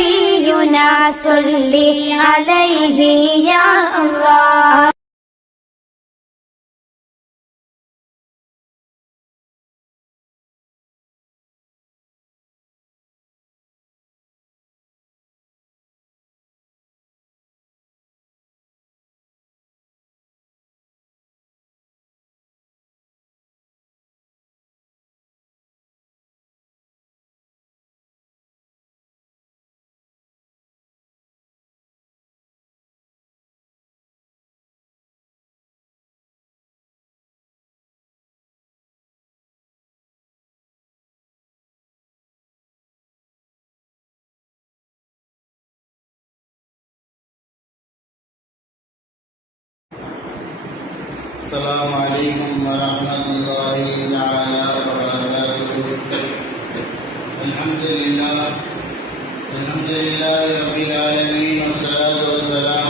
نبينا صل عليه يا الله. السلام عليكم ورحمة الله تعالى وبركاته. الحمد لله الحمد لله رب العالمين والصلاة والسلام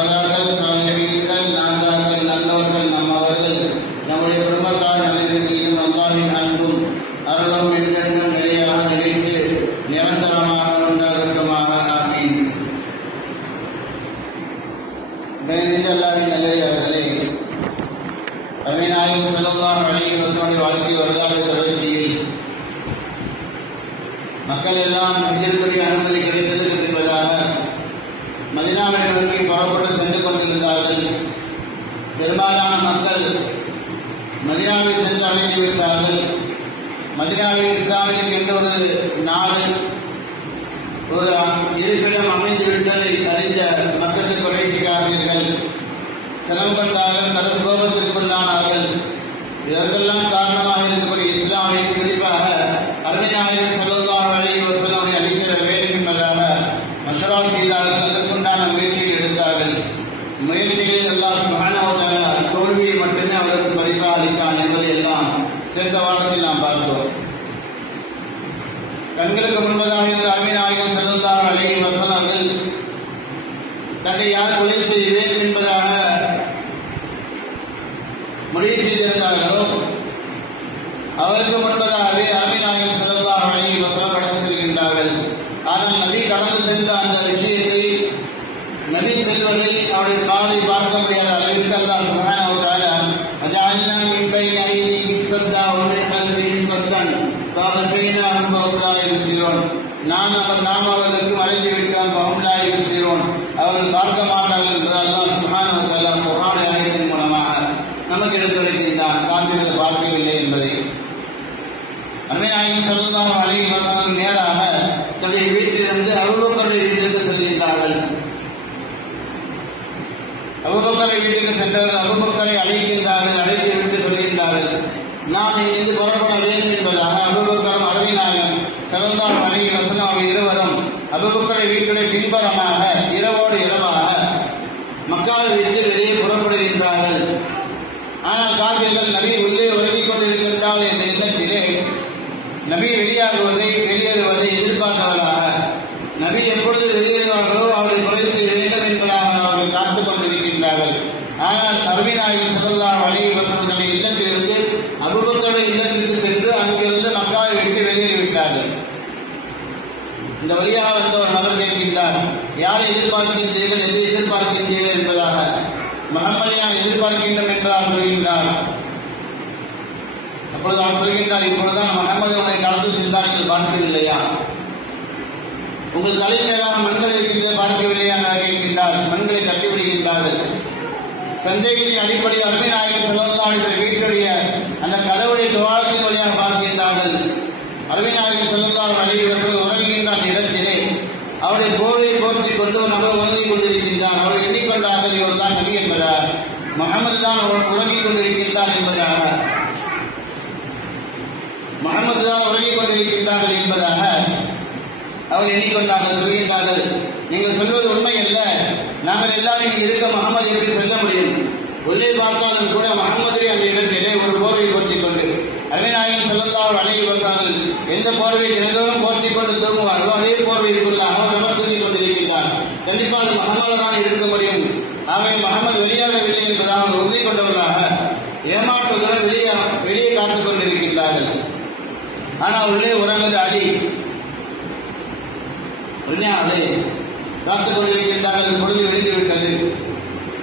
சுகதாக்கள் சாலிஹீன்கள் நான்காக்கள் நல்லவர்கள் நம்மவர்கள் நம்முடைய குடும்பத்தார் அனைவரின் மீதும் அல்லாஹ்வின் அன்பும் அருளும் என்றென்றும் நிலையாக நிலைத்து நிரந்தரமாக உண்டாகட்டுமாக ஆமீன் அல்லாவின் நல்லவர்களே அருமைநாயகம் ஸல்லல்லாஹு அலைஹி வஸல்லம் வாழ்க்கை வரலாறு தொடர்ச்சியில் மக்கள் எல்லாம் மதினாவை சென்று அழைத்து விட்டார்கள். மதினாவில் இஸ்லாமியருக்கு எந்த ஒரு நாடு ஒரு இருப்பிடம் அமைந்து விட்டதை அறிந்த மக்களுக்கு குறைசிக்கார்கள் சிரமம் கொண்டார்கள் கடும் கோபத்திற்குள்ளானார்கள். இதற்கெல்லாம் காரணமாக இருக்கக்கூடிய இஸ்லாமை குறிப்பாக அருமைநாயகர் சொல்லலாம் சென்ற வாரத்தில் நாம் பார்த்தோம் கண்களுக்கு முன்பதாக இருந்த அமீனாயும் ஸல்லல்லாஹு அலைஹி வஸல்லம் தன்னை யார் கொலை செய்வேன் என்பதாக முடிவு செய்திருந்தார்களோ அவருக்கு முன்பதாகவே அமீனாயும் ஸல்லல்லாஹு அலைஹி வசனம் கடந்து செல்கின்றார்கள். ஆனால் நபி கடந்து சென்ற அந்த நான் நாம் அவர்களுக்கு மறைந்து விட்டோம் ஃபஹும் லா அவர்கள் பார்க்க மாட்டார்கள் என்று அல்லாஹ் சுப்ஹானஹு வ ஆயத்தின் மூலமாக நமக்கு எடுத்துரைக்கின்றான். காபிர்கள் பார்க்கவில்லை என்பதை. அருமைநாயகம் சொல்லலாம் அழகி வஸல்லம் நேராக தன்னுடைய வீட்டிலிருந்து அபூபக்கருடைய வீட்டிற்கு செல்கின்றார்கள். அபுபக்கரை வீட்டுக்கு சென்றவர்கள் அபுபக்கரை அழைக்கின்றார்கள் அழைத்து விட்டு சொல்கின்றார்கள். நான் இங்கிருந்து புறப்பட வேண்டும் என்பதாக அபுபக்கரும் அருகினார்கள் சரதாம் அழகி இருவரும் அபுபக்கரை வீட்டுடைய பின்புறமாக இரவோடு இரவாக மக்காவை விட்டு வெளியே புறப்படுகின்றார்கள். ஆனால் காவியர்கள் நபி உள்ளே வரும் கொண்டிருக்கின்றார்கள் என்ற எண்ணத்திலே நபி வெளியாகுவதை வெளியேறுவதை எதிர்பார்த்தவர்களாக நபி எப்பொழுது வெளியேறுவார்களோ அவரை கொலை செய்ய வேண்டும் என்பதாக அவர்கள் காத்துக் கொண்டிருக்கின்றார்கள் ஆனால் அருவிநாயகி செல்லலாம் வழி வசனுடைய இல்லத்திலிருந்து அபுபக்கருடைய இல்லத்திற்கு சென்று அங்கிருந்து மக்காவை விட்டு வெளியேறிவிட்டார்கள் இந்த வழியாக வந்த ஒரு நபர் கேட்கின்றார் யாரை எதிர்பார்க்கின்றீர்கள் எது எதிர்பார்க்கின்றீர்கள் என்பதாக முகமதை நான் எதிர்பார்க்கின்றோம் என்றார் சொல்கின்றார். அப்பொழுது அவன் சொல்கின்றார் இப்பொழுதுதான் முகமது உங்களை கடந்து சென்றார் நீங்கள் பார்க்கவில்லையா? உங்கள் தலை மண்களை இருக்கின்றே பார்க்கவில்லையா என்று கேட்கின்றார். மண்களை தட்டிவிடுகின்றார்கள். சந்தேகத்தின் அடிப்படையில் அருமை நாயகன் வீட்டுடைய அந்த கதவுடைய துவாரத்தின் வழியாக பார்க்கின்றார்கள். அருமை நாயகன் செல்லல்லாஹ் அலைவர்கள் உறங்குகின்ற அந்த இடத்திலே அவருடைய போரை போர்த்தி கொண்டு ஒரு நபர் உறங்கிக் கொண்டிருக்கின்றார் அவர் எண்ணிக்கொண்டார்கள் இவர் தான் நபி என்பதார் முகமது தான் உறங்கிக் கொண்டிருக்கின்றான் என்பதாக. முகமது தான் உறங்கிக் கொண்டிருக்கின்றார்கள் என்பதாக அவர் எண்ணிக்கொண்டார்கள் சொல்கின்றார்கள் நீங்கள் சொல்வது உண்மை அல்ல. நாங்கள் எல்லாரும் இங்கு இருக்க முகமது எப்படி சொல்ல முடியும். உள்ளே பார்த்தாலும் கூட முகமது அந்த இடத்திலே ஒரு போர்வை போர்த்திக் கொண்டு அருமைநாயகன் சொல்லலாம் அழகி வந்தார்கள் எந்த போர்வை தினந்தோறும் போர்த்திக் கொண்டு தூங்குவார்களோ அதே போர்வை இருக்குள்ள அவர் நமக்கு கொண்டிருக்கின்றார் கண்டிப்பாக அது முகமது தான் இருக்க முடியும். நாமே முகமது வெளியாகவில்லை என்பதால் அவர் உறுதி கொண்டவர்களாக ஏமாற்றுவதுடன் வெளியே வெளியே காத்துக் கொண்டிருக்கின்றார்கள். ஆனால் உள்ளே உறங்குது அடி உண்மையாலே காத்துக் கொண்டிருக்கின்றார்கள் பொழுது விழுந்து விட்டது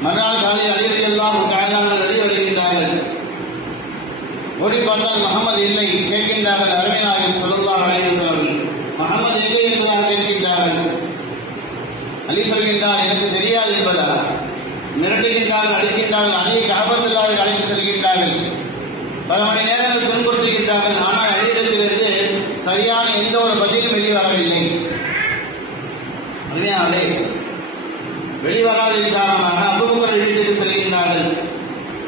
மறுநாள் காலை அழிவுகள்லாம் காயலாளர்கள் வெளியே வருகின்றார்கள். ஓடி பார்த்தால் முகமது இல்லை கேட்கின்றார்கள் அருமைநாயகன் சொல்லலாம் அழைக்கிறார்கள் முகமது இல்லை என்பதாக கேட்கின்றார்கள். அலி சொல்கின்றார் எனக்கு தெரியாது என்பதா மிரட்டுகின்றார்கள் அடிக்கின்றார்கள் அநேக காபத்துள்ளார்கள் அழைத்து செல்கின்றார்கள். பல மணி நேரங்கள் துன்புறுத்துகின்றார்கள். ஆனால் அழியிடத்திலிருந்து சரியான எந்த ஒரு பதிலும் வெளிவரவில்லை. உண்மையாலே வெளிவராததின் காரணமாக அபுபக்கர் வீட்டுக்கு செல்கின்றார்கள்.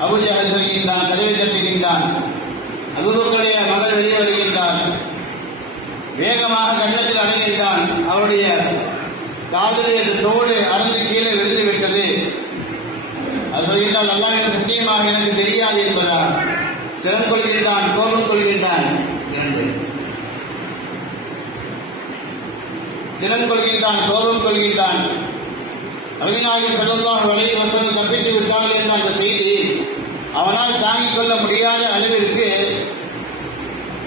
அபுஜாக செல்கின்றான் கதவை தட்டுகின்றான். அபுபக்கருடைய மகள் வெளியே வருகின்றான். வேகமாக கண்ணத்தில் அடைகின்றான் அவருடைய காதலுடைய தோடு அறந்து கீழே விழுந்து விட்டது. அது சொல்கின்றால் அல்லாவின் முக்கியமாக எனக்கு தெரியாது என்பதா சிரம் கொள்கின்றான் கோபம் கொள்கின்றான் இரண்டு. சினம் கொள்கின்றான் கோபம் கொள்கின்றான். அருகினாகி செல்லல்லாம் வலையை வசனம் தப்பித்து விட்டார்கள் என்ற அந்த செய்தி அவனால் தாங்கிக் கொள்ள முடியாத அளவிற்கு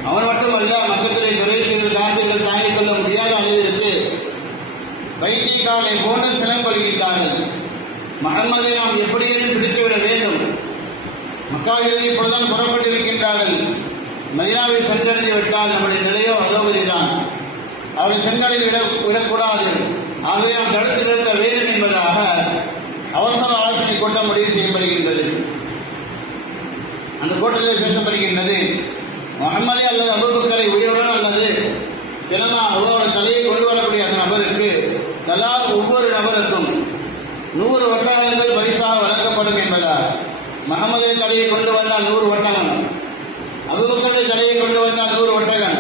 அவன் மட்டுமல்ல மக்கத்திலே குறைசிகள் காப்பிர்கள் தாங்கிக் கொள்ள முடியாத அளவிற்கு வைத்தியக்காரனை போன்று சிலம் கொள்கின்றார்கள். மகம்மதை நாம் எப்படியேனும் பிடித்துவிட வேண்டும்? மக்காவிலே இப்பொழுதுதான் புறப்பட்டிருக்கின்றார்கள். மதினாவை சென்றடைந்து விட்டால் நம்முடைய நிலையோ அதோபதிதான் அவளை சென்றடைந்து விட விடக்கூடாது. ஆகவே நாம் தடுத்து நிறுத்த வேண்டும் என்பதாக அவசர ஆலோசனை கூட்டம் முடிவு செய்யப்படுகின்றது. அந்த கூட்டத்தில் பேசப்படுகின்றது முகமதே அல்லது அபுபக்கரை உயிருடன் அல்லது தினமா அவரோட தலையை கொண்டு வரக்கூடிய அந்த நபருக்கு தலா ஒவ்வொரு நபருக்கும் நூறு ஒட்டகங்கள் பரிசாக வழங்கப்படும் என்பதால் அபுபக்கருடைய தலையை கொண்டு வந்தால் நூறு ஒட்டகம். அபுபக்கருடைய தலையை கொண்டு வந்தால் நூறு ஒட்டகம்.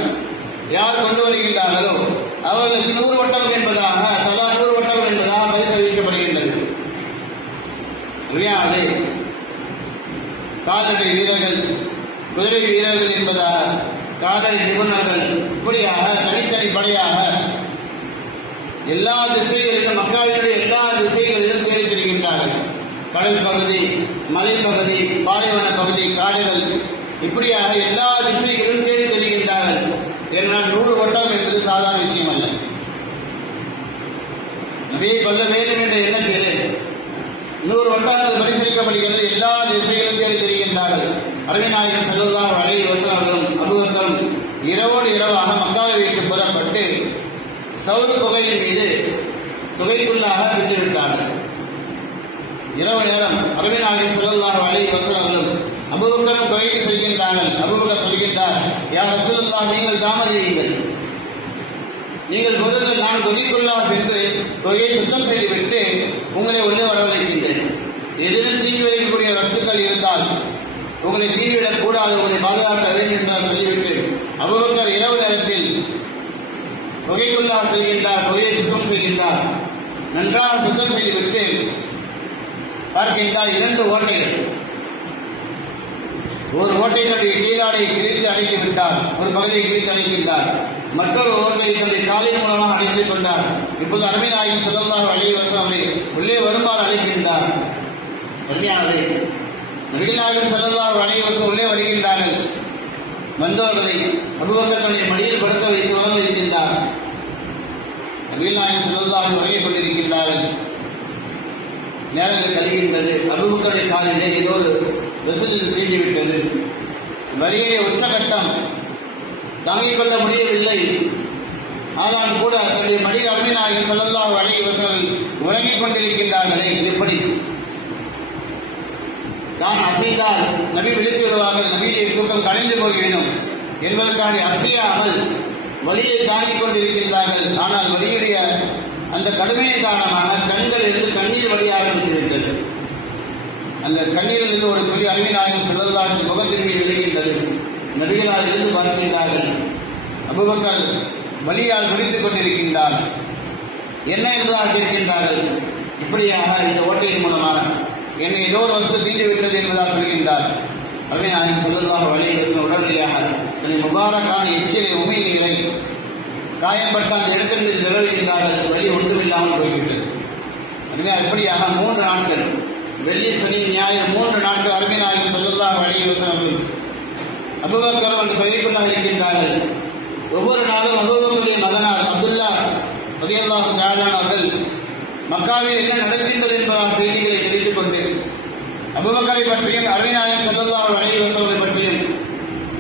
யார் கொண்டு வருகின்றார்களோ அவர்களுக்கு நூறு ஒட்டகம் என்பதாக தலா நூறு ஒட்டகம் என்பதாக பரிசு அறிவிக்கப்படுகின்றது வீரர்கள் குதிரை வீரர்கள் என்பதாக கால்நடை நிபுணர்கள் இப்படியாக தனித்தனி படையாக எல்லா திசைகளிலும் மக்காவினுடைய எல்லா திசைகளிலும் தேடி தெரிகின்றார்கள். கடல் பகுதி மலைப்பகுதி பாலைவன பகுதி காடுகள் இப்படியாக எல்லா திசைகளிலும் தேடி தெரிகின்றார்கள். ஏனால் நூறு வட்டம் என்பது சாதாரண விஷயம் அல்ல நபியை கொல்ல வேண்டும் என்ற எண்ணத்திலே நூறு வட்டங்கள் பரிசீலிக்கப்படுகிறது. எல்லா திசைகளும் தேடி தெரிகின்றார்கள். அரவிநாயகன் செல்வதாம் அலை வசனர்களும் அபுபக்கரும் இரவோடு இரவாக மக்காவை புறப்பட்டு சவுர் புகையின் மீது சுகைக்குள்ளாக சென்று விட்டார்கள். இரவு நேரம் அரவிநாயகன் செல்வதாம் வழி வசனங்கள் அபுபக்கரும் தொகையை செல்கின்றார்கள். அபுபக்கர் சொல்கின்றார் யார் ரசூலுல்லா நீங்கள் தாமதியுங்கள். நீங்கள் பொருள்கள் நான் தொகைக்குள்ளாக சென்று தொகையை சுத்தம் செய்துவிட்டு உங்களை உள்ளே வரவழைக்கின்றேன் எதிரில் தீங்கு வைக்கக்கூடிய வஸ்துக்கள் இருந்தால் உங்களை தீவிடக் கூடாது உங்களை பாதுகாக்க வேண்டும் என்று சொல்லிவிட்டு அபுபக்கர் இரவு நேரத்தில் தொகைக்குள்ளாக செல்கின்றார் தொகையை சுத்தம் செய்கின்றார். நன்றாக சுத்தம் செய்துவிட்டு பார்க்கின்றார். இரண்டு ஓட்டைகள். ஒரு ஓட்டை தன்னுடைய கீழாடை கிழித்து அடைத்து விட்டார். ஒரு பகுதியை கிழித்து அடைக்கின்றார். மற்றொரு ஓட்டை தன்னுடைய காலின் மூலமாக அடைத்துக் கொண்டார். இப்போது அருமை நாயகம் சொல்லலாம் அழகி வசனமை உள்ளே வருமாறு அழைக்கின்றார். கல்யாணத்தை நபிகளாக செல்லலாம் அனைவருக்கும் உள்ளே வருகின்றார்கள். வந்தவர்களை அபுபக்கர் தன்னை மடியில் படுக்க வைத்து உறவு வைக்கின்றார். நபிகளாக செல்லலாம் வருகை கொண்டிருக்கின்றார்கள். நேரங்கள் கழிகின்றது அபுபக்கருடைய காலிலே ஏதோ ஒரு விசில் தீண்டிவிட்டது வரியிலே உச்சகட்டம். தாங்கிக் கொள்ள முடியவில்லை. ஆனால் கூட தன்னுடைய மனித அருமைநாயகன் செல்லலாம் அனைவர்கள் உறங்கிக் கொண்டிருக்கின்றார்களே. எப்படி? நான் அசைந்தால் நபி விழித்து விடுவார்கள். நபியுடைய தூக்கம் கலைந்து போய்விடும். என்பதற்காக அசையாமல் வழியை தாங்கிக் கொண்டிருக்கின்றார்கள். ஆனால் வழியுடைய அந்த கடுமையின் காரணமாக கண்கள் இருந்து கண்ணீர் வழியாக இருந்துவிட்டது அந்த கண்ணீரிலிருந்து ஒரு துளி அருமைநாயகம் செல்லல்லாற்றின் முகத்தின் மீது விழுகின்றது. நபிகளால் இருந்து பார்க்கின்றார்கள். அபுபக்கர் வழியால் துடித்துக் கொண்டிருக்கின்றார். என்ன என்பதாக கேட்கின்றார்கள். இப்படியாக இந்த ஓட்டையின் மூலமாக என்னை ஏதோ ஒரு வஸ்து தீண்டு விட்டது என்பதாக சொல்கின்றார். அப்படி நான் சொல்லதாக வழியை பேசின உடனடியாக தன்னை முபாரக்கான எச்சரிக்கை உமிழ்நீரை காயப்பட்ட அந்த இடத்திலிருந்து நிலவுகின்றார்கள் வழி ஒன்றுமில்லாமல் போய்விட்டது. அப்படியா இப்படியாக மூன்று நாட்கள். வெள்ளி சனி ஞாயிறு மூன்று நாட்கள் அருமை நாயகம் சொல்லலாம் வழியை பேசினவர்கள் அபுபக்கர் அந்த பயிர்க்குள்ளாக இருக்கின்றார்கள். ஒவ்வொரு நாளும் அபுபக்கருடைய மகனார் அப்துல்லா ரதியல்லாஹு தஆலா மக்காவில் என்ன நடக்கின்றது என்பதால் செய்திகளை தெரிந்து கொண்டு அபுபக்கரை பற்றியும் அருமைநாயகம் ஸல்லல்லாஹு அலைஹி பற்றியும்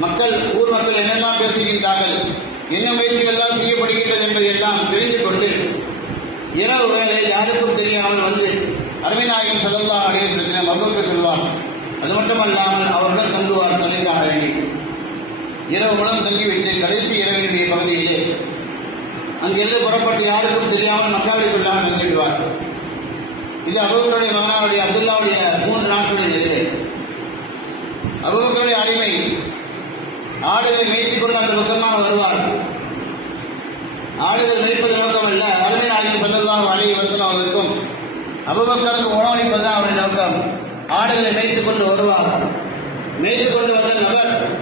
மக்கள் ஊர் மக்கள் என்னெல்லாம் பேசுகின்றார்கள்? என்ன முயற்சிகள் எல்லாம் செய்யப்படுகின்றது என்பதை எல்லாம் தெரிந்து கொண்டு இரவு வேலை யாருக்கும் தெரியாமல் வந்து அருமைநாயகம் ஸல்லல்லாஹு அலைஹி வஸல்லம் அபுபக்கர் சொல்வார் அது மட்டுமல்லாமல் அவருடன் தங்குவார் தலைக்காக வேண்டி. இரவு மூலம் தங்கிவிட்டு கடைசி இரவினுடைய பகுதியிலே அங்கிருந்து புறப்பட்டு யாருக்கும் தெரியாமல் மக்காவிற்குள்ளாக தங்கிடுவார் இது அபுபக்கருடைய மகனாருடைய அப்துல்லாவுடைய மூன்று நாட்களில். இது அபுபக்கருடைய அடிமை ஆடுகளை மேய்த்துக் கொண்டு அந்த பக்கமாக வருவார் ஆடுகள் மேய்ப்பது நோக்கமல்ல. அருமை நாளைக்கு சொல்லலாம் அழகி வசனம் அவருக்கும் அபுபக்கருக்கு உணவளிப்பது அவருடைய நோக்கம். ஆடுகளை மேய்த்துக் கொண்டு வருவார். மேய்த்துக் கொண்டு வந்த நபர்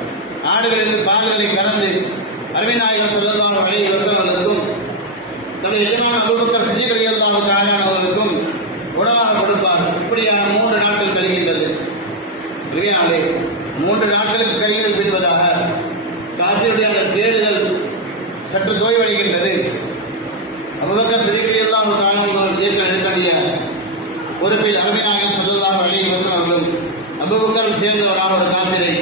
ஆடுகளிலிருந்து பால்களை கறந்து அருமை நாயகம் சொல்லலாம் அழகி வசனம் அவருக்கும் தன்னுடைய எஜமான அபுபக்கர் சஜீர் தாயானவர்களுக்கும் உணவாக கொடுப்பார். இப்படியான மூன்று நாட்கள் கழிகின்றது. மூன்று நாட்களுக்கு கைகள் பெறுவதாக ஆசிரியருடைய அந்த தேடுதல் சற்று தோய்வடைகின்றது அபுபக்கர் சஜீர் அலியல்லாஹு தஆலா ஏற்க எடுக்கக்கூடிய பொறுப்பில் அருமைநாயகம் சொல்லலாம் அலி வசன் அவர்களும் அபுபக்கர் சேர்ந்தவராக ஒரு காப்பிரை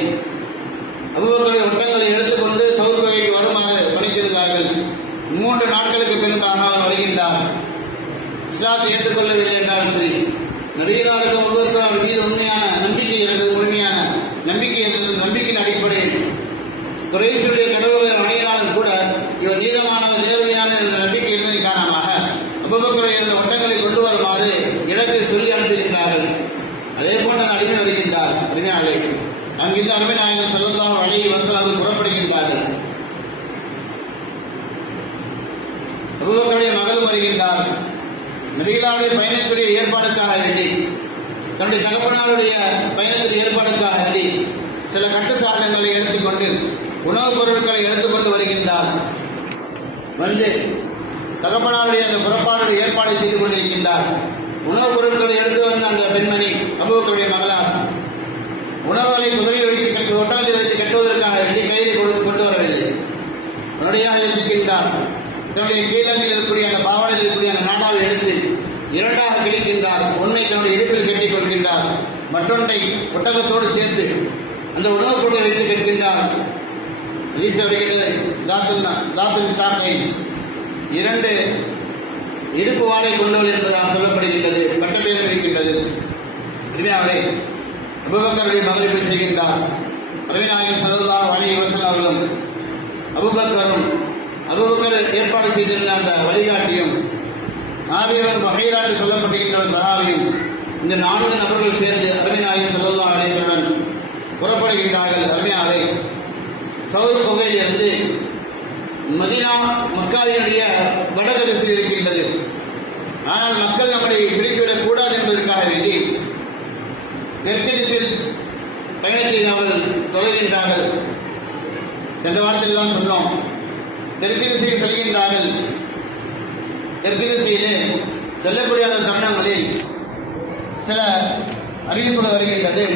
அபுபக்கரை ஒட்டங்களை எடுத்துக்கொண்டு சவுர் வருமாறு பணித்திருந்தார்கள். மூன்று நாட்களுக்கு பின்பாக அவர் வருகின்றார். இஸ்லாத்தை ஏற்றுக்கொள்ளவில்லை என்றாலும் சரி. நிறைய நாளுக்கு அவர் மீது உண்மையான நம்பிக்கை இருந்தது உண்மையான நம்பிக்கை இருந்தது நம்பிக்கையின் அடிப்படையில் குறைசுடைய கடவுளை வணங்கினாலும் கூட இவர் நீதமானவர் நேர்மையான நம்பிக்கை காரணமாக அபுபக்கரை இருந்த ஒட்டங்களை கொண்டு வருமாறு இடத்தை சொல்லி அனுப்புகின்றார்கள் அதே போல அடிமை வருகின்றார் அடிமையாளை அங்கிருந்து அருமை நாயகன் செல்லலாம் வழி வசலாமல் புறப்படுகின்றார்கள். அபுபக்கருடைய மகளும் வருகின்றார். நடிகளாருடைய பயணத்துடைய ஏற்பாடுக்காக வேண்டி தன்னுடைய தகப்பனாருடைய பயணத்துடைய ஏற்பாடுக்காக வேண்டி சில கட்டு சாதனங்களை எடுத்துக்கொண்டு உணவுப் பொருட்களை எடுத்துக்கொண்டு வருகின்றார். வந்து தகப்பனாருடைய அந்த புறப்பாடு ஏற்பாடு செய்து கொண்டிருக்கின்றார். உணவுப் பொருட்களை எடுத்து வந்த அந்த பெண்மணி அபுபக்கருடைய மகளார் உணவுகளை முதலில் வைத்து கட்டு வைத்து கட்டுவதற்காக வேண்டி கைதை கொடுத்து கொண்டு வரவில்லை. உடனடியாக யோசிக்கின்றார். தன்னுடைய கீழங்கில் இருக்கக்கூடிய அந்த பாவனையில் இருக்கக்கூடிய அந்த நாடாவை எடுத்து இரண்டாக கிழிக்கின்றார் ஒன்றை தன்னுடைய இடுப்பில் கட்டிக் கொள்கின்றார். மற்றொன்றை ஒட்டகத்தோடு சேர்த்து அந்த உணவுப் பொருளை வைத்து கேட்கின்றார் வீச தாக்கை இரண்டு இருப்பு வாழை கொண்டவள் என்பதாக சொல்லப்படுகின்றது பட்டப்பேரம் இருக்கின்றது இனிமையாவளே அபுபக்கருடைய மகளிர் செய்கின்றார். ரவிநாயகன் சரதா வழி வசல் அவர்களும் அபுபக்கரும் அபுபக்கர் ஏற்பாடு செய்திருந்த அந்த வழிகாட்டியும் ஆகியவர் வகையிலாட்டு சொல்லப்பட்டிருக்கின்ற சகாவியும் இந்த நான்கு நபர்கள் சேர்ந்து அருமைநாயகன் சரதா அலேசருடன் புறப்படுகின்றார்கள். அருமையாலை சவுத் தொகையிலிருந்து மதினா மக்காவினுடைய வடகரிசில் இருக்கின்றது. ஆனால் மக்கள் நம்மை பிடித்துவிடக் கூடாது என்பதற்காக வேண்டி தெற்கு திசையில் பயணத்தை நாங்கள் செல்கின்றார்கள் சென்ற வாரத்தில் தான் சொன்னோம். தெற்கு திசையில் செல்கின்றார்கள். தெற்கு திசையிலே செல்லக்கூடிய அந்த தருணங்களில் சில அறிவிப்புகள் வருகின்றது.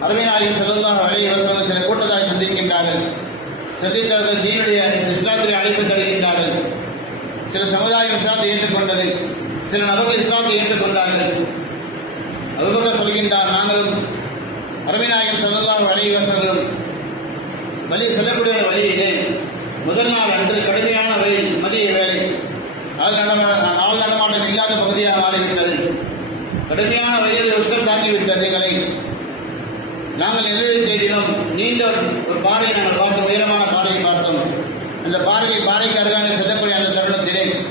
அரபினாரின் செல்லதாக அழைவர்கள் சில கூட்டத்தாரை சந்திக்கின்றார்கள். சந்தித்தவர்கள் தீனுடைய இஸ்லாத்திலே அழைப்பு தருகின்றார்கள். சில சமுதாயம் இஸ்லாத்தை ஏற்றுக்கொண்டது சில நபர்கள் இஸ்லாத்தை ஏற்றுக்கொண்டார்கள். அபுபக்கர் சொல்கின்றார் நாங்களும் அரவிநாயகம் சொல்லலாம் வழிவசர்களும் வழி செல்லக்கூடிய வழியிலே முதல் நாள் அன்று கடுமையான வழி மதிய வேலை. ஆள் ஆள் நடமாட்டம் இல்லாத பகுதியாக மாறிவிட்டது. கடுமையான வழியில் உஷ்டம் தாக்கிவிட்டது எங்களை. நாங்கள் நிறைவு தேடினோம் நீண்ட ஒரு- ஒரு பாறையை நாங்கள் பார்த்தோம். உயரமான பாறையை பார்த்தோம். அந்த பாறையை பாறைக்கு அருகாமல் செல்லக்கூடிய அந்த தருணத்திலே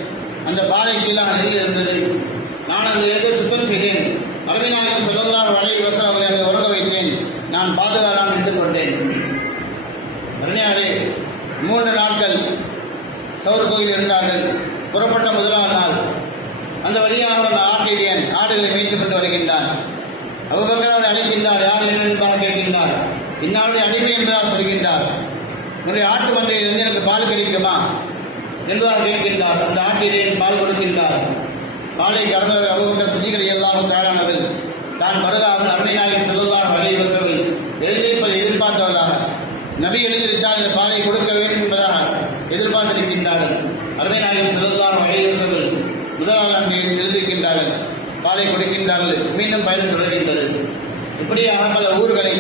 அந்த பாறை கீழாக நெருங்கி இருந்தது. நான் அந்த ஏதோ சுத்தம் செய்தேன். அரபிநாயகம் செல்லதாக வழி வசம் அவரை அங்கே உறங்க வைத்தேன். நான் பாதுகாரான் நின்று கொண்டேன். அருமையாரே மூன்று நாட்கள் சவுர் கோயில் இருந்தார்கள். புறப்பட்ட முதலாம் நாள். அந்த வழியாக ஒரு ஆட்டிடியன் ஆடுகளை மீட்டுக் கொண்டு வருகின்றான். அபுபக்கர் அழைக்கின்றார் யார் என்பார் கேட்கின்றார். இன்னாருடைய அடிமை என்பதால் சொல்கின்றார். உன்னுடைய ஆட்டு மந்தையிலிருந்து எனக்கு பால் கிடைக்குமா? என்பதால் கேட்கின்றார். அந்த ஆட்டிலே பால் கொடுக்கின்றார். பாலை கறந்தவர் அபுபக்கர் சுத்திகளை எல்லாம் தயாரானவர்கள் தான் வருதாக அருமையாக செல்வதாக வலியுறுத்தவர்கள் எழுதியிருப்பதை எதிர்பார்த்தவர்களாக. நபி எழுதியிருந்தால் இந்த பாலை கொடுக்க வேண்டும் என்பதாக எதிர்பார்த்திருக்கின்றார்கள். அருமையாக செல்வதாக வலியுறுத்தவர்கள் முதலாவது எழுதியிருக்கின்றார்கள். பாலை கொடுக்கின்றார்கள். மீண்டும் பயணம் தொடர்கின்றது. இப்படியாக பல ஊர்களை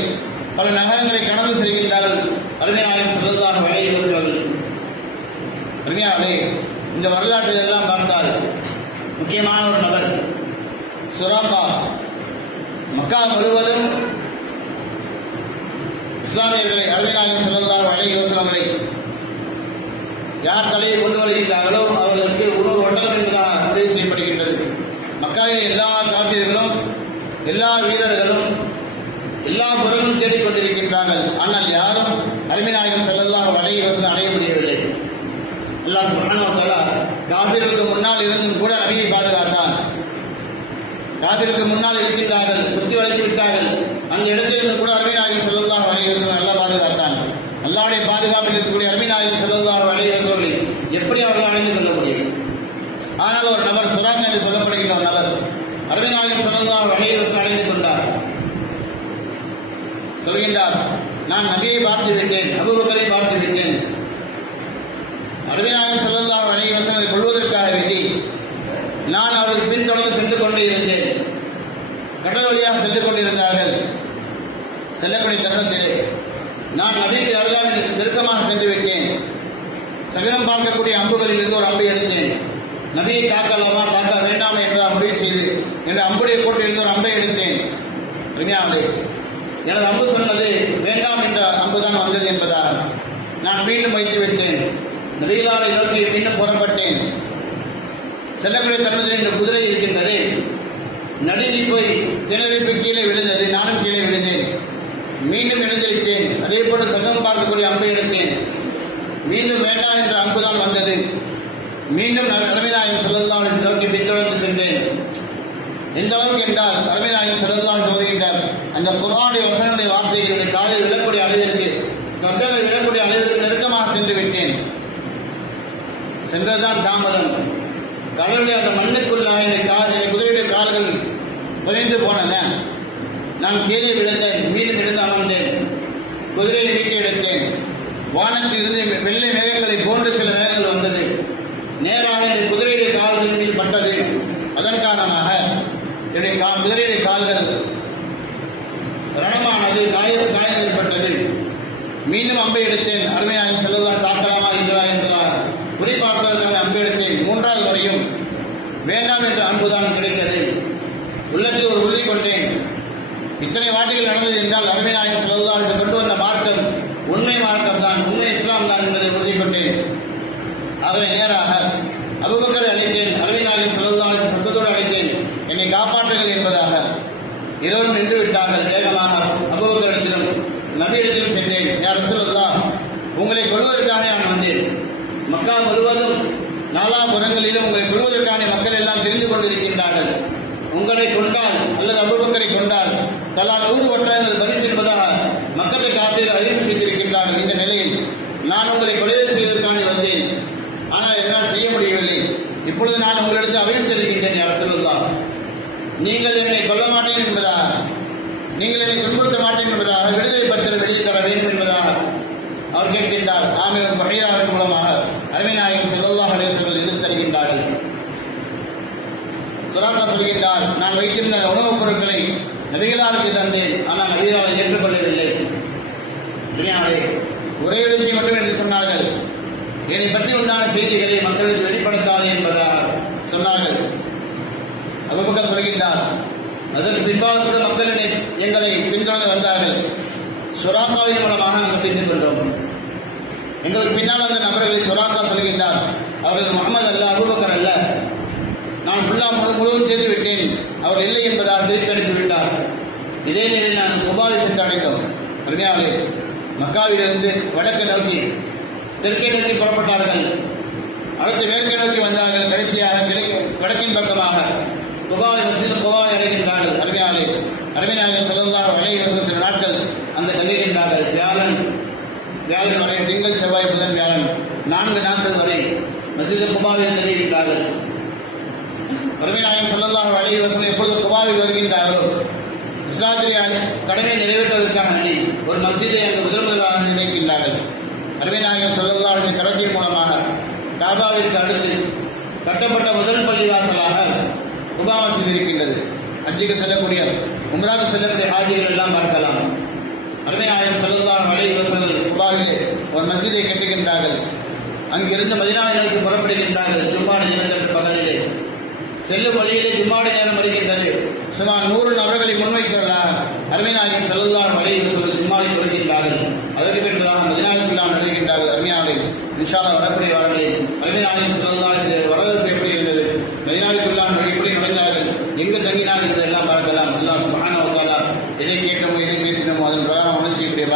பல நகரங்களை கடந்து செல்கின்றார்கள். அருமைநாயகம் செல்வதாக வலியுறுத்தவர்கள் அருமையாவே இந்த வரலாற்றில் எல்லாம் பார்த்தால் முக்கியமான ஒரு நபர் சுராம்பா மக்கா முழுவதும் இஸ்லாமியர்களை அருமைநாயகம் செல்லலாம் வழங்கியவர்களை யார் தலையை கொண்டு வருகின்றார்களோ அவர்களுக்கு உணவு ஒட்டகம் என்பதாக மக்காவில் எல்லா காப்பீர்களும் எல்லா வீரர்களும் எல்லா பொருளும் தேடிக்கொண்டிருக்கின்றார்கள். ஆனால் யாரும் அருமைநாயகம் செல்லலாம் அழகி வந்து அடைய முடியவில்லை. அல்லாஹ் சுப்ஹானஹு வ காபிர்களுக்கு முன்னால் இருந்தும் கூட நபியை பாதுகாத்தான். காபிர்களுக்கு முன்னால் இருக்கின்றார்கள் சுற்றி வளைத்து விட்டார்கள். அந்த இடத்திலிருந்து கூட அருமைநாயகம் ஸல்லல்லாஹு அலைஹி வஸல்லம் நல்லா பாதுகாத்தான் அல்லாஹ்வுடைய பாதுகாப்பில் இருக்கக்கூடிய அருமைநாயகம் ஸல்லல்லாஹு அலைஹி வஸல்லம் எப்படி அவர்கள் அடைந்து கொள்ள முடியும் ஆனால் ஒரு நபர் சுராக் என்று சொல்லப்படுகின்ற ஒரு நபர் அருமைநாயகம் ஸல்லல்லாஹு அலைஹி வஸல்லம் அடைந்து கொண்டார் சொல்கின்றார் நான் நபியை பார்த்து விட்டேன் அபுபக்கரை பார்த்து விட்டேன் அருமையாக சொல்லலாம் அணைய வசனங்களை கொள்வதற்காக வேண்டி நான் அவர் பின்தொடர்ந்து சென்று கொண்டே இருந்தேன். கடல் வழியாக சென்று கொண்டிருந்தார்கள் செல்லக்கூடிய தருணத்திலே நான் நபிக்கு அருகாமல் நெருக்கமாக சென்று விட்டேன். சகலம் பார்க்கக்கூடிய அம்புகளில் இருந்து ஒரு அம்பை எடுத்தேன். நபியை தாக்கலாமா தாக்க வேண்டாமா என்று முடிவு செய்து என்ற அம்புடைய கோட்டிலிருந்து ஒரு அம்பை எடுத்தேன். அருமையாமலே எனது அம்பு சொன்னது வேண்டாம் என்ற அம்புதான் வந்தது என்பதால் நான் மீண்டும் வைத்து விட்டேன். நோக்கி மீண்டும் புறப்பட்டேன். செல்லக்கூடிய தருணத்தில் என்று குதிரை இருக்கின்றது. நடுங்கி போய் திணறிப்பு கீழே விழுந்தது. நானும் கீழே விழுந்தேன். மீண்டும் எழுந்திருத்தேன். அதே போல சொந்தம் பார்க்கக்கூடிய அம்பை எடுத்தேன். மீண்டும் வேண்டாம் என்ற அம்புதான் வந்தது. மீண்டும் நான் கடமைநாயகம் சொல்லலாம் நோக்கி பின்தொடர்ந்து சென்றேன். எந்த அளவுக்கு என்றால் நாயகம் சொல்லலாம் சோதிக்கின்றார் அந்த குரானுடைய வசனுடைய என் காலையில் விழக்கூடிய அளவிற்கு சொந்தங்கள் விழக்கூடிய அளவிற்கு நெருக்கமாக சென்று விட்டேன். சென்றதுதான் தாமதம். கடலுடைய அந்த மண்ணுக்குள்ளாக என் கால் என் குதிரையுடைய கால்கள் புதைந்து போனன. நான் கீழே விழுந்தேன் மீண்டும் விழுந்து அமர்ந்தேன். குதிரையை நீக்கி எடுத்தேன். வானத்தில் இருந்து வெள்ளை மேகங்களை போன்று சில மேகங்கள் வந்தது. நேராக என் குதிரையுடைய கால்களின் மீது பட்டது. அதன் காரணமாக என்னுடைய கா குதிரையுடைய கால்கள் ரணமானது காய காயங்கள் பட்டது மீண்டும் அம்பை எடுத்தேன். அருமையாக செல்வதான் தாக்கலாமா இல்லையா என்பதா குறிப்பார்ப்பதற்காக அம்பு எடுத்தேன். மூன்றாவது முறையும் வேண்டாம் என்ற அன்புதான் கிடைத்தது. உள்ளத்தில் ஒரு உறுதி கொண்டேன். இத்தனை வாட்டிகள் நடந்தது என்றால் அருமைநாயகம் செல்வதால் கொண்டு வந்த மார்க்கம் உண்மை மார்க்கம் தான் உண்மை இஸ்லாம் தான் என்பதை உறுதி கொண்டேன். ஆகவே நேராக அபுபக்கர் இருவரும் நின்று விட்டார்கள். வேகமாக அபூபக்கரிடத்திலும் நபியிடத்திலும் சென்றேன். யார் சொல்லலா உங்களை கொள்வதற்கானே நான் வந்தேன். மக்கா முழுவதும் நாலா புறங்களிலும் உங்களை கொள்வதற்கான மக்கள் எல்லாம் தெரிந்து கொண்டிருக்கின்றார்கள். உங்களை கொண்டால் அல்லது அபூபக்கரை கொண்டால் தலா நூறு வட்டாரங்கள் பரிசு என்பதாக மக்களை காப்பீடு அறிவு நிலையில் நான் உங்களை கொலை செய்வதற்கான வந்தேன். ஆனால் என்னால் செய்ய முடியவில்லை. இப்பொழுது நான் உங்களிடத்தில் அறிவித்திருக்கின்றேன் தெரிவிக்கின்றேன் யார் சொல்லலாம் நீங்கள் என்னை கொல்ல மாட்டேன் என்பதாக நீங்கள் என்னை துன்புறுத்த மாட்டேன் என்பதாக விடுதலை பத்திரம் வெளியே தர வேண்டும் என்பதாக அவர் கேட்கின்றார் ஆமிரம் பகையாளர் மூலமாக அருமைநாயகம் செல்லல்லா அலேசர்கள் எடுத்து தருகின்றார்கள். சுராக்கா சொல்கின்றார் நான் வைத்திருந்த உணவுப் பொருட்களை நபிகளாருக்கு தந்தேன் ஆனால் நபிகளால் ஏற்றுக்கொள்ளவில்லை. ஒரே ஒரு விஷயம் மட்டும் என்று சொன்னார்கள். என்னை பற்றி உண்டான செய்திகளை மக்களுக்கு வெளிப்படுத்தாது என்பதாக சொன்னார்கள். அபுபக்கர் சொல்கின்றார் அதற்கு பின்பாக கூட மக்கள் எங்களை பின்னால் வந்தார்கள். சுராக்காவின் மூலமாக நாங்கள் பிரிந்து கொண்டோம். எங்களுக்கு பின்னால் வந்த நபர்களை சுராக்கா சொல்கின்றார் அவர்கள் முகமது அல்ல அபுபக்கர் அல்ல. நான் ஃபுல்லா முழுவதும் செய்து விட்டேன். அவர் இல்லை என்பதால் திருப்பி அனுப்பிவிட்டார் இதே நிலையில் நான் உபாதி சென்று அடைந்தோம். அருமையாளே மக்காவிலிருந்து வடக்கு நோக்கி தெற்கை நோக்கி புறப்பட்டார்கள். அடுத்து மேற்கை நோக்கி வந்தார்கள். கடைசியாக கிழக்கு வடக்கின் பக்கமாக குபாவை மசித் குபாவை அடைகின்றார்கள் அருமையாளே அருமையாக செல்வதாக அடைகிறது சில நாட்கள் அந்த தங்குகின்றார்கள் வியாழன் வியாழன் வரை திங்கள் செவ்வாய் புதன் வியாழன். நான்கு நாட்கள் வரை மசித குபாவில் தங்குகின்றார்கள் அருமைநாயகம் சொல்லலாம் அழகி வசனம் எப்பொழுது குபாவில் வருகின்றார்களோ இஸ்லாத்திலே கடமை நிறைவேற்றுவதற்காக வேண்டி ஒரு மஸ்ஜிதை அங்கு முதல் முதலாக நினைக்கின்றார்கள் அருமைநாயகம் சொல்லலாம் கரத்தின் மூலமாக காபாவிற்கு அடுத்து கட்டப்பட்ட முதல் பள்ளிவாசலாக உபாமா செய்திருக்கின்றது. இருக்கின்றது அஜிக்கு செல்லக்கூடிய உம்ராக்கு செல்லக்கூடிய ஹாஜிகள் எல்லாம் பார்க்கலாம். அருமையாயம் சொல்லலாம் அழகி வசனம் உபாவிலே ஒரு மசீதை கட்டுகின்றார்கள். அங்கிருந்து மதினாவிற்கு புறப்படுகின்றார்கள் ஜும்மாடு தினத்தன்று பகலிலே செல்லும் வழியிலே ஜும்மாடு நேரம் வருகின்றது. சுமார் நூறு நபர்களை முன்வைக்கிறார் அருமைநாயகன் செல்லுதான் வலை சொல்ல ஜும்மாவை வருகின்றார்கள் அதற்கு பின்பதாக மதினாவுக்குள்ளாம் வருகின்றார்கள் அருமையாவை இன்ஷால்லா வரக்கூடிய வாரங்களில் அருமைநாயகன் செல்லுதான் வரவேற்பு எப்படி இருந்தது மதினாவுக்குள்ளாம் எப்படி நுழைந்தார்கள் எங்கு தங்கினார்கள் என்பதெல்லாம் பார்க்கலாம் அல்லாஹ் சுபஹானஹு வ தஆலா எதை கேட்டோமோ எதை பேசினோமோ அதன் பிரகாரம் மனுஷியுடைய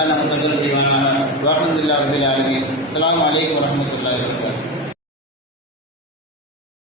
பாக்கியத்தை நமக்கு நம்ம தந்தல் புரிவானாக வஹமதுல்லாஹி ரபில் ஆலமீன். அஸ்ஸலாமு அலைக்கும் வரஹ்மத்துல்லாஹி